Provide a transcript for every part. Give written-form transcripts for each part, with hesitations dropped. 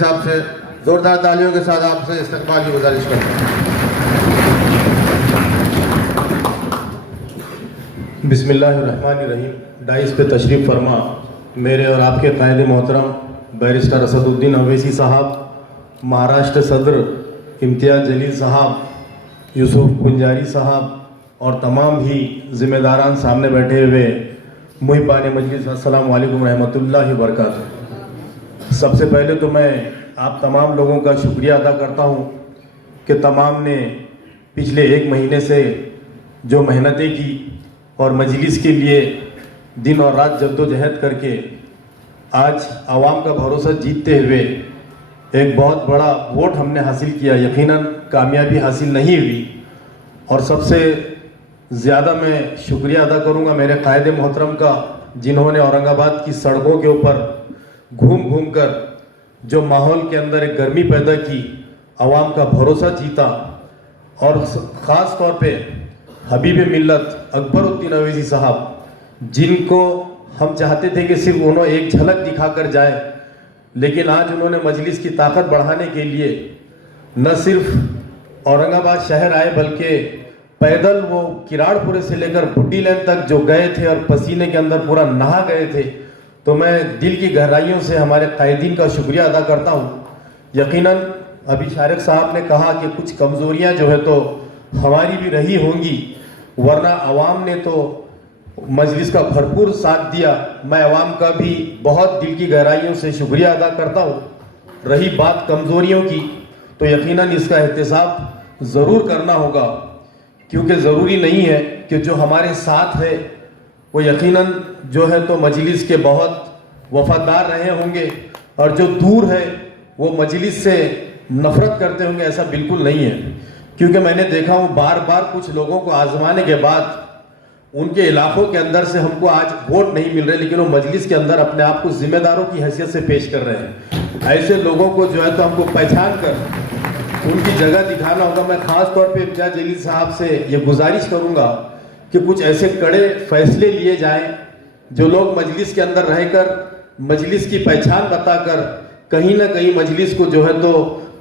صاحب سے زوردار تالیوں کے ساتھ آپ سے استقبال کی گزارش کرتا ہوں۔ بسم اللہ الرحمن الرحیم۔ ڈائس پہ تشریف فرما میرے اور آپ کے قائد محترم بیرسٹر اسد الدین اویسی صاحب، مہاراشٹر صدر امتیاز جلیل صاحب، یوسف گنجاری صاحب اور تمام ہی ذمہ داران سامنے بیٹھے ہوئے محبان مجلس، السلام علیکم رحمۃ اللہ وبرکاتہ۔ سب سے پہلے تو میں آپ تمام لوگوں کا شکریہ ادا کرتا ہوں کہ تمام نے پچھلے 1 مہینے سے جو محنتیں کی اور مجلس کے لیے دن اور رات جدوجہد کر کے آج عوام کا بھروسہ جیتتے ہوئے ایک بہت بڑا ووٹ ہم نے حاصل کیا۔ یقیناً کامیابی حاصل نہیں ہوئی، اور سب سے زیادہ میں شکریہ ادا کروں گا میرے قائد محترم کا، جنہوں نے اورنگ آباد کی سڑکوں کے اوپر گھوم گھوم کر جو ماحول کے اندر ایک گرمی پیدا کی، عوام کا بھروسہ جیتا، اور خاص طور پہ حبیب ملت اکبر الدین اویسی صاحب، جن کو ہم چاہتے تھے کہ صرف انہوں ایک جھلک دکھا کر جائیں، لیکن آج انہوں نے مجلس کی طاقت بڑھانے کے لیے نہ صرف اورنگ آباد شہر آئے بلکہ پیدل وہ کراڑ پورے سے لے کر بڈی لین تک جو گئے تھے اور پسینے کے اندر پورا نہا گئے تھے۔ تو میں دل کی گہرائیوں سے ہمارے قائدین کا شکریہ ادا کرتا ہوں۔ یقیناً ابھی شارق صاحب نے کہا کہ کچھ کمزوریاں جو ہے تو ہماری بھی رہی ہوں گی، ورنہ عوام نے تو مجلس کا بھرپور ساتھ دیا۔ میں عوام کا بھی بہت دل کی گہرائیوں سے شکریہ ادا کرتا ہوں۔ رہی بات کمزوریوں کی، تو یقیناً اس کا احتساب ضرور کرنا ہوگا، کیونکہ ضروری نہیں ہے کہ جو ہمارے ساتھ ہے وہ یقیناً جو ہے تو مجلس کے بہت وفادار رہے ہوں گے، اور جو دور ہے وہ مجلس سے نفرت کرتے ہوں گے۔ ایسا بالکل نہیں ہے، کیونکہ میں نے دیکھا ہوں بار بار کچھ لوگوں کو آزمانے کے بعد ان کے علاقوں کے اندر سے ہم کو آج ووٹ نہیں مل رہے، لیکن وہ مجلس کے اندر اپنے آپ کو ذمہ داروں کی حیثیت سے پیش کر رہے ہیں۔ ایسے لوگوں کو جو ہے تو ہم کو پہچان کر ان کی جگہ دکھانا ہوگا۔ میں خاص طور پہ امتیاز جلیل صاحب سے یہ گزارش کروں گا کہ کچھ ایسے کڑے فیصلے لیے جائیں جو لوگ مجلس کے اندر رہ کر مجلس کی پہچان بتا کر کہیں نہ کہیں مجلس کو جو ہے تو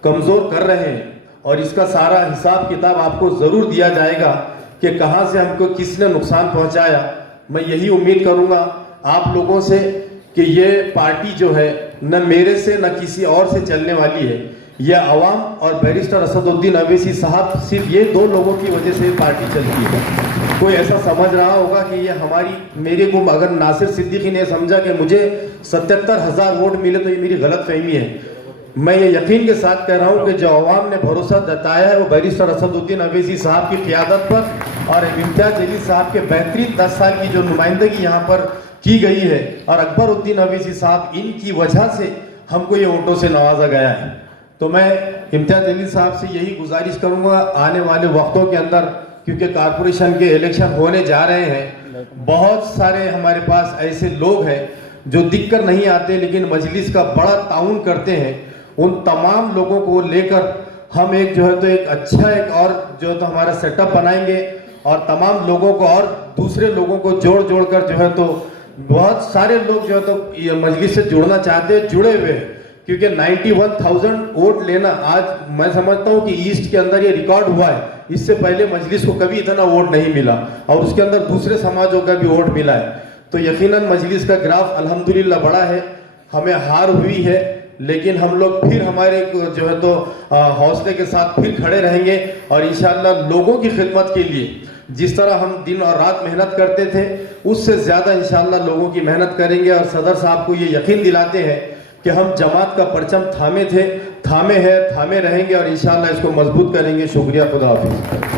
کمزور کر رہے ہیں، اور اس کا سارا حساب کتاب آپ کو ضرور دیا جائے گا کہ کہاں سے ہم کو کس نے نقصان پہنچایا۔ میں یہی امید کروں گا آپ لوگوں سے کہ یہ پارٹی جو ہے نہ میرے سے نہ کسی اور سے چلنے والی ہے۔ یہ عوام اور بیرسٹر اسد الدین اویسی صاحب، صرف یہ 2 لوگوں کی وجہ سے پارٹی چلتی ہے۔ کوئی ایسا سمجھ رہا ہوگا کہ یہ میرے کو، اگر ناصر صدیقی نے سمجھا کہ مجھے 77,000 ووٹ ملے تو یہ میری غلط فہمی ہے۔ میں یہ یقین کے ساتھ کہہ رہا ہوں کہ جو عوام نے بھروسہ جتایا ہے وہ بیرسٹر اسد الدین اویسی صاحب کی قیادت پر اور امتیاز جلیل صاحب کے بہترین 10 سال کی جو نمائندگی یہاں پر کی گئی ہے، اور اکبر الدین اویسی صاحب، ان کی وجہ سے ہم کو یہ ووٹوں سے نوازا گیا ہے۔ تو میں امتیاز جلیل صاحب سے یہی گزارش کروں گا آنے والے وقتوں کے اندر، کیونکہ کارپوریشن کے الیکشن ہونے جا رہے ہیں، بہت سارے ہمارے پاس ایسے لوگ ہیں جو دکھ کر نہیں آتے لیکن مجلس کا بڑا تعاون کرتے ہیں۔ ان تمام لوگوں کو لے کر ہم ایک جو ہے تو ایک اچھا ایک اور جو ہے تو ہمارا سیٹ اپ بنائیں گے، اور تمام لوگوں کو اور دوسرے لوگوں کو جوڑ کر جو ہے تو بہت سارے لوگ جو ہے تو یہ مجلس سے جڑنا چاہتے ہیں، جڑے ہوئے ہیں، کیونکہ 91,000 ووٹ لینا آج میں سمجھتا ہوں کہ ایسٹ کے اندر یہ ریکارڈ ہوا ہے۔ اس سے پہلے مجلس کو کبھی اتنا ووٹ نہیں ملا، اور اس کے اندر دوسرے سماجوں کا بھی ووٹ ملا ہے۔ تو یقیناً مجلس کا گراف الحمدللہ بڑا ہے۔ ہمیں ہار ہوئی ہے، لیکن ہم لوگ پھر ہمارے جو ہے تو حوصلے کے ساتھ پھر کھڑے رہیں گے، اور انشاءاللہ لوگوں کی خدمت کے لیے جس طرح ہم دن اور رات محنت کرتے تھے اس سے زیادہ انشاءاللہ لوگوں کی محنت کریں گے۔ اور صدر صاحب کو یہ یقین دلاتے ہیں کہ ہم جماعت کا پرچم تھامے تھے، تھامے ہیں، تھامے رہیں گے، اور انشاءاللہ اس کو مضبوط کریں گے۔ شکریہ، خدا حافظ۔